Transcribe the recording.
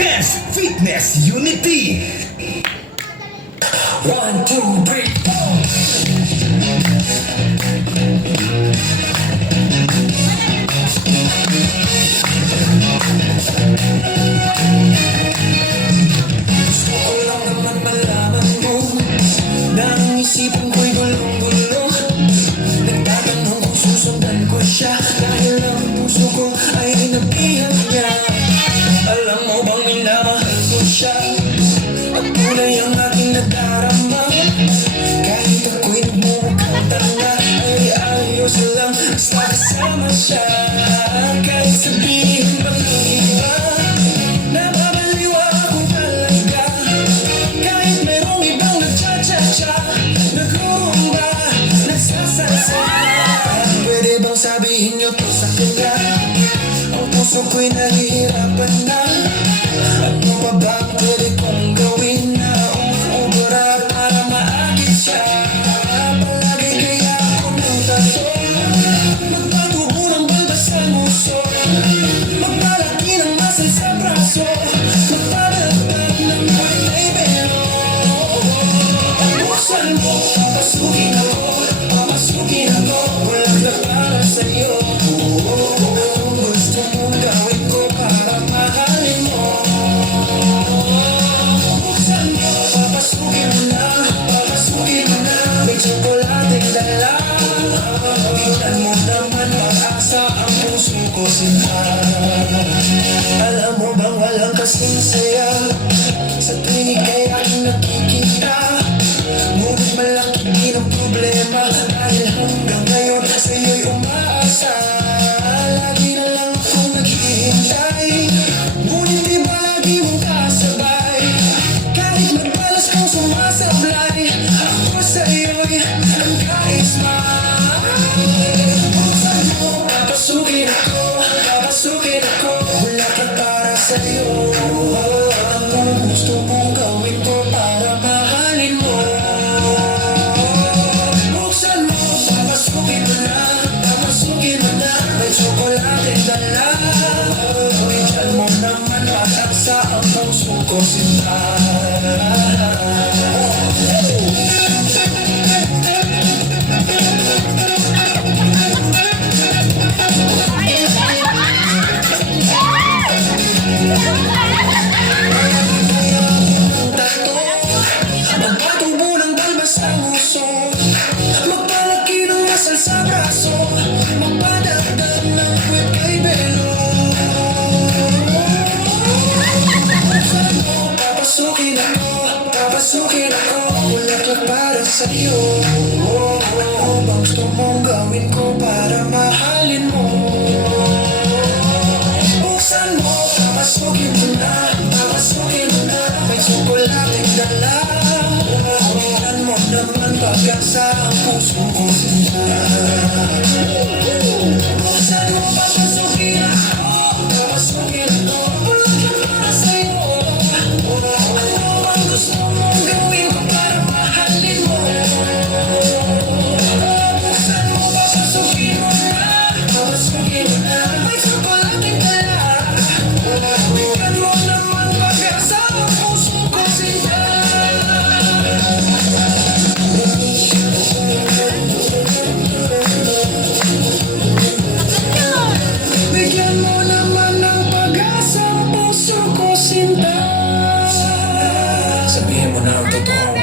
Dance Fitness Unity. 1, 2, 3, 4. Gusto ko lang naman malaman mo na ang isipan ko'y gulong-gulo. Nagtatanong kung susundan ko siya dahil ang puso ko ay nabihag niya. Alam mo bang minamahal ko siya at tunay ang aking nadarama. Kahit ako'y nagmumukhang tanga ay ayos lang basta kasama siya. Kahit sabihin bang ng iba nababaliwa ako talaga. Kahit merong ibang nagcha-cha-cha, nagrurumba, nagsasalsa. Pwede bang sabihin niyo to sa kanya? Ang puso ko'y nahihirapan na. Ano pa ba ang pwede kong gawin na umuubra para maakit siya? Palagi kaya ako ng taso, magpatubo ng balbas sa nguso, magpalaki ng muscle sa braso, magpadagdag ng kulay belo. Buksan mo, papasukin ako, bulaklak para sa'yo. Kung gusto mong gawin ko para mahalin mo. Buksan mo, papasukin mo na, may tsokolating dala. Tingnan mo naman, pag-asa ang puso ko sinta. Alam mo bang walang kasing saya sa tuwing ika'y aking nakikita? Ngunit malaki din ang problema dahil hanggang ngayon sa'yo'y umaasa. Lagi na lang akong naghihintay, ngunit di ba lagi mong kasabay? Kahit magbalas kong sumasablay, ako sa'yo'y nagkais na. Buksan mo, papasukin ako, bulaklak para sa'yo. Anong gusto mong gawin ko para mahalin mo? Buksan mo, papasukin mo na, may tsokolating dala. Bigyan mo naman pag-asa ang puso ko sinta. Magpatubo ng balbas sa nguso, magpalaki ng muscle sa braso, magpadagdag ng puwet kay belo. Buksan mo, papasukin ako, bulaklak para sa'yo. Ano bang gusto mong gawin ko para mahalin mo? Buksan mo, papasukin mo na, may tsokolating dala. Tingnan mo naman pag-asa ang puso ko sinta. Buksan mo, papasukin ako, bulaklak para sa'yo. Ano bang gusto mong gawin ko para mahalin mo? Buksan mo, papasukin mo na, may tsokolating dala. Tingnan mo naman pag-asa ang puso ko sinta. Bigyan mo naman ng pag-asa ang puso ko sinta. Sabihin mo na ang totoo.